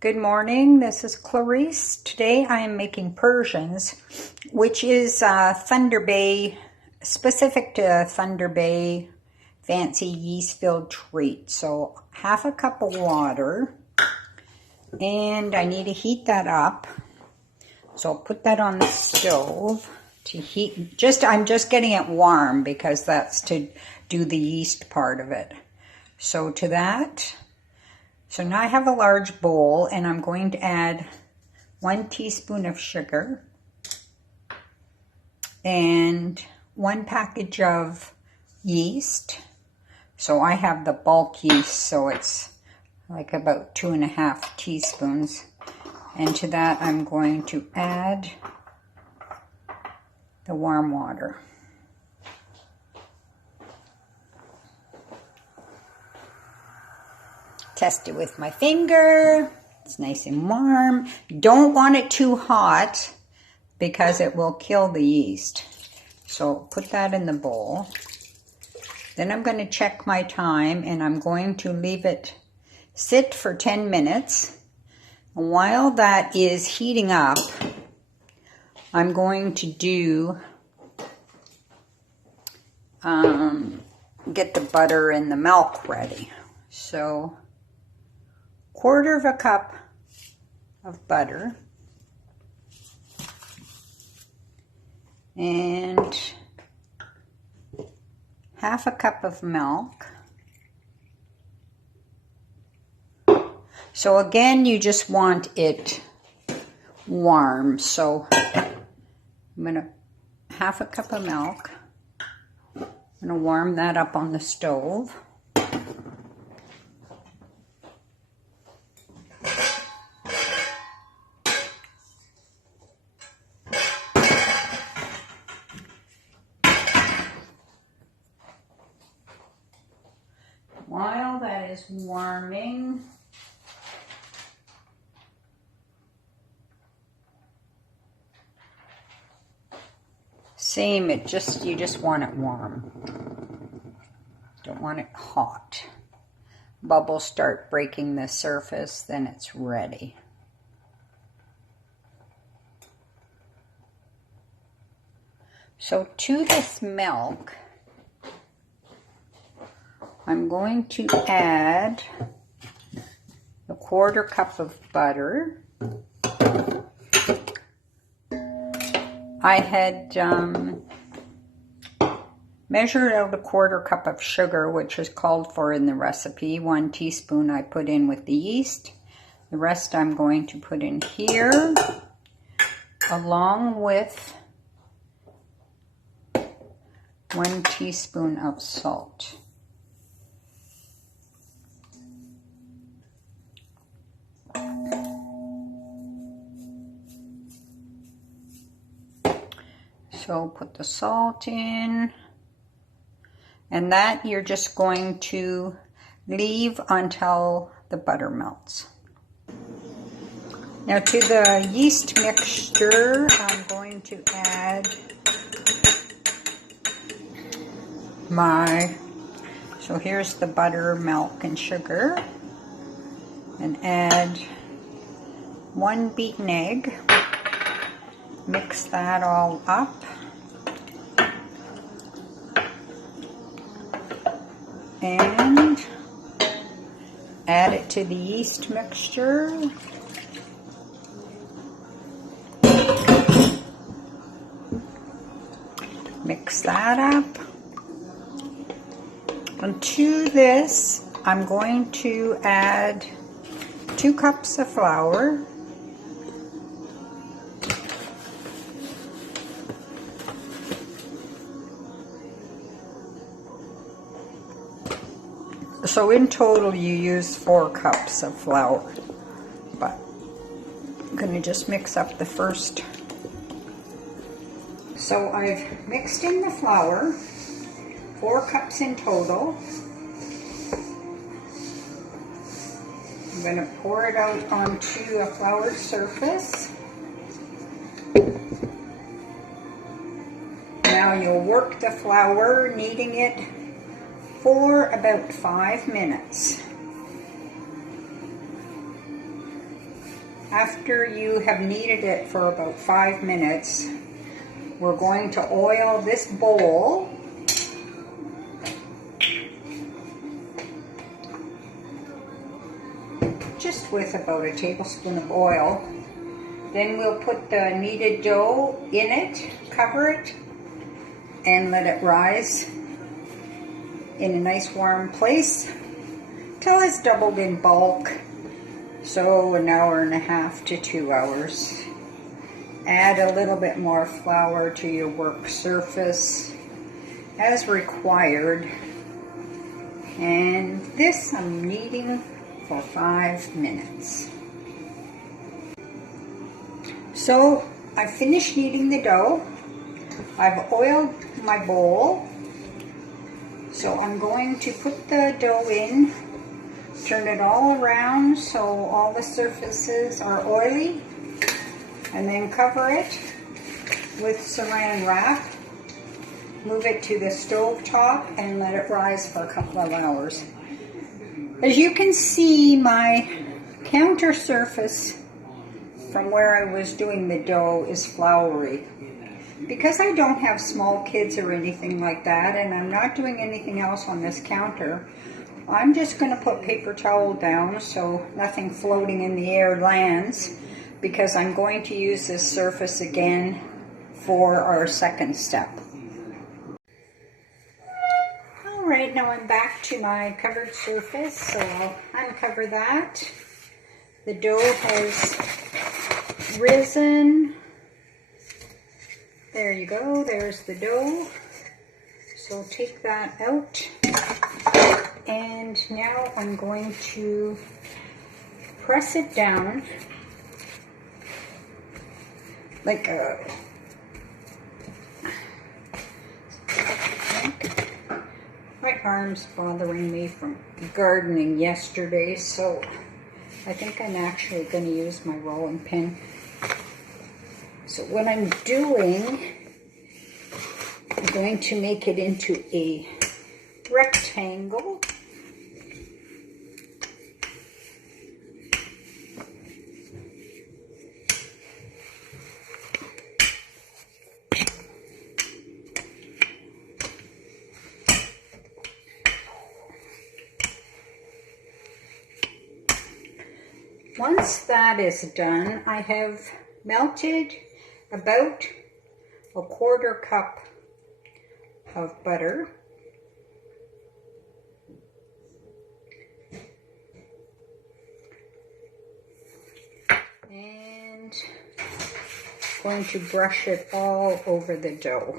Good morning, this is Clarice. Today I am making Persians, which is Thunder Bay, specific to Thunder Bay fancy yeast-filled treat. So half a cup of water, and I need to heat that up. So I'll put that on the stove to heat. I'm just getting it warm because that's to do the yeast part of it. So to that, so now I have a large bowl and I'm going to add 1 teaspoon of sugar and 1 package of yeast. So I have the bulk yeast, so it's like about 2.5 teaspoons. And to that I'm going to add the warm water. Test it with my finger. It's nice and warm. Don't want it too hot because it will kill the yeast. So put that in the bowl. Then I'm going to check my time and I'm going to leave it sit for 10 minutes. And while that is heating up, I'm going to get the butter and the milk ready. So 1/4 cup of butter and 1/2 cup of milk. So again, you just want it warm. So I'm gonna 1/2 cup of milk. I'm gonna warm that up on the stove. While that is warming, you just want it warm. Don't want it hot. Bubbles start breaking the surface, then it's ready. So to this milk, I'm going to add a 1/4 cup of butter. I had measured out a 1/4 cup of sugar, which is called for in the recipe. 1 teaspoon I put in with the yeast. The rest I'm going to put in here, along with 1 teaspoon of salt. So put the salt in, and that you're just going to leave until the butter melts. Now to the yeast mixture, I'm going to add so here's the butter, milk, and sugar, and add 1 beaten egg. Mix that all up. And add it to the yeast mixture. Mix that up. And to this, I'm going to add 2 cups of flour. So in total you use 4 cups of flour, but I'm going to just mix up the first. So I've mixed in the flour, 4 cups in total. I'm going to pour it out onto a floured surface. Now you'll work the flour, kneading it for about 5 minutes. After you have kneaded it for about 5 minutes, we're going to oil this bowl. Just with about a tablespoon of oil. Then we'll put the kneaded dough in it, cover it, and let it rise in a nice warm place till it's doubled in bulk. So 1.5 hours to 2 hours. Add a little bit more flour to your work surface as required. And this I'm kneading for 5 minutes. So I finished kneading the dough. I've oiled my bowl. So I'm going to put the dough in, turn it all around so all the surfaces are oily, and then cover it with saran wrap. Move it to the stove top and let it rise for a couple of hours. As you can see, my counter surface from where I was doing the dough is floury. Because I don't have small kids or anything like that, and I'm not doing anything else on this counter, I'm just going to put paper towel down so nothing floating in the air lands, because I'm going to use this surface again for our second step. Alright, now I'm back to my covered surface, so I'll uncover that. The dough has risen. There you go, there's the dough. So take that out. And now I'm going to press it down like a... My arm's bothering me from gardening yesterday, so I think I'm actually going to use my rolling pin. So what I'm doing, I'm going to make it into a rectangle. Once that is done, I have melted about a 1/4 cup of butter. And going to brush it all over the dough.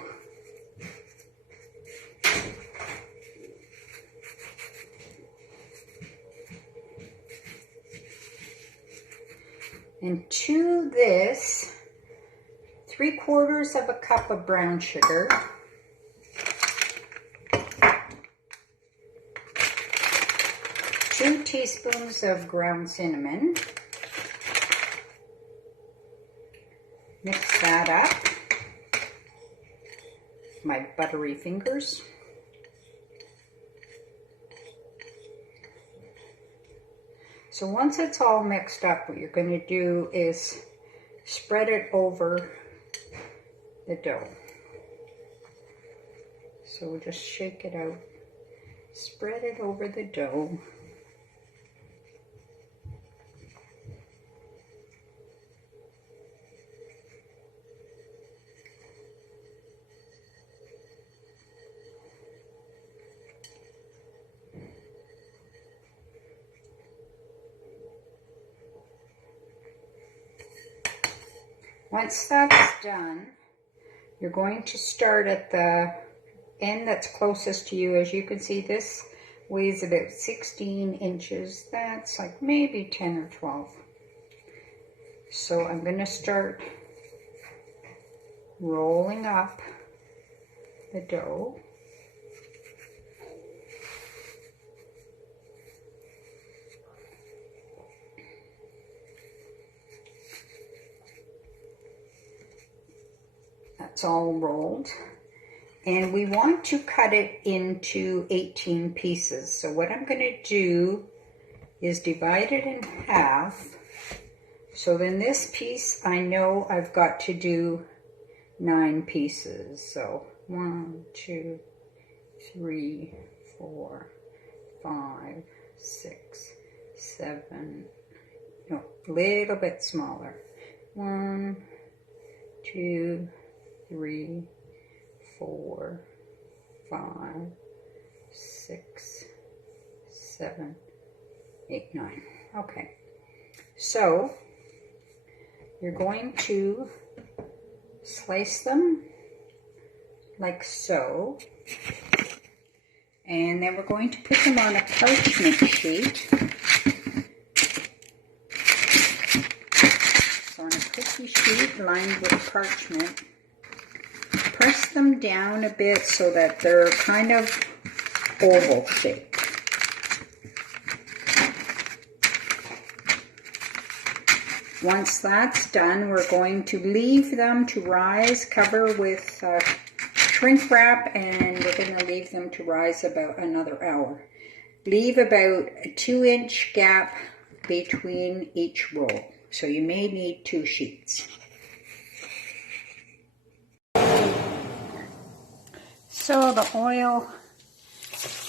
And to this, 3/4 cup of brown sugar, 2 teaspoons of ground cinnamon. Mix that up. My buttery fingers. So once it's all mixed up, what you're going to do is spread it over the dough. So we'll just shake it out, spread it over the dough. Once that's done, you're going to start at the end that's closest to you. As you can see, this weighs about 16 inches. That's like maybe 10 or 12. So I'm going to start rolling up the dough. That's all rolled. And we want to cut it into 18 pieces. So what I'm going to do is divide it in half So then this piece, I know I've got to do 9 pieces. So 1, 2, 3, 4, 5, 6, 7, no, a little bit smaller. 1, 2, 3, 4, 5, 6, 7, 8, 9. Okay. So you're going to slice them like so. And then we're going to put them on a parchment sheet. So on a cookie sheet lined with parchment. Press them down a bit so that they're kind of oval shaped. Once that's done, we're going to leave them to rise, cover with shrink wrap, and we're going to leave them to rise about another hour. Leave about a 2-inch gap between each roll, so you may need 2 sheets. So the oil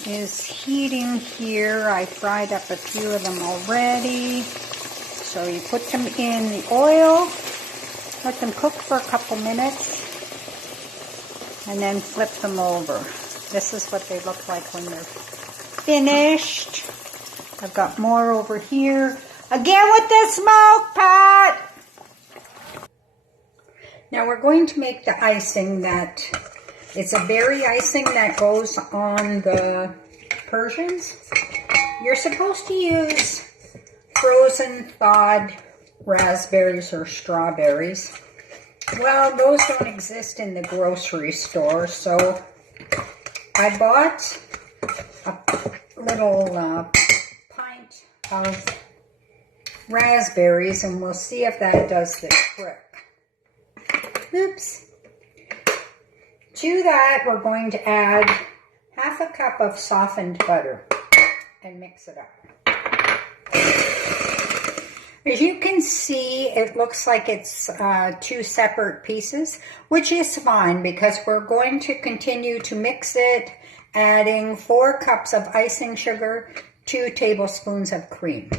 is heating here. I fried up a few of them already. So you put them in the oil, let them cook for a couple minutes, and then flip them over. This is what they look like when they're finished. I've got more over here. Again with the smoke pot! Now we're going to make the icing that, it's a berry icing that goes on the Persians. You're supposed to use frozen thawed raspberries or strawberries. Well, those don't exist in the grocery store, so I bought a little pint of raspberries, and we'll see if that does the trick. Oops. To that, we're going to add half a cup of softened butter and mix it up. As you can see, it looks like it's 2 separate pieces, which is fine because we're going to continue to mix it, adding 4 cups of icing sugar, 2 tablespoons of cream.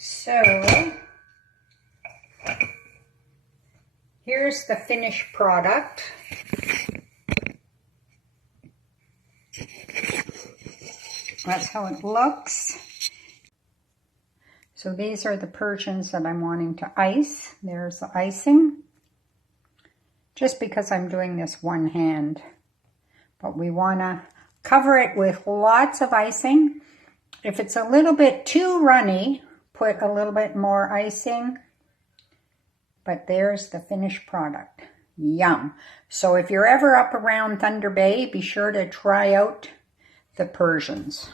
So here's the finished product. That's how it looks. So these are the Persians that I'm wanting to ice. There's the icing. Just because I'm doing this one hand. But we want to cover it with lots of icing. If it's a little bit too runny, put a little bit more icing. But there's the finished product. Yum. So if you're ever up around Thunder Bay, be sure to try out the Persians.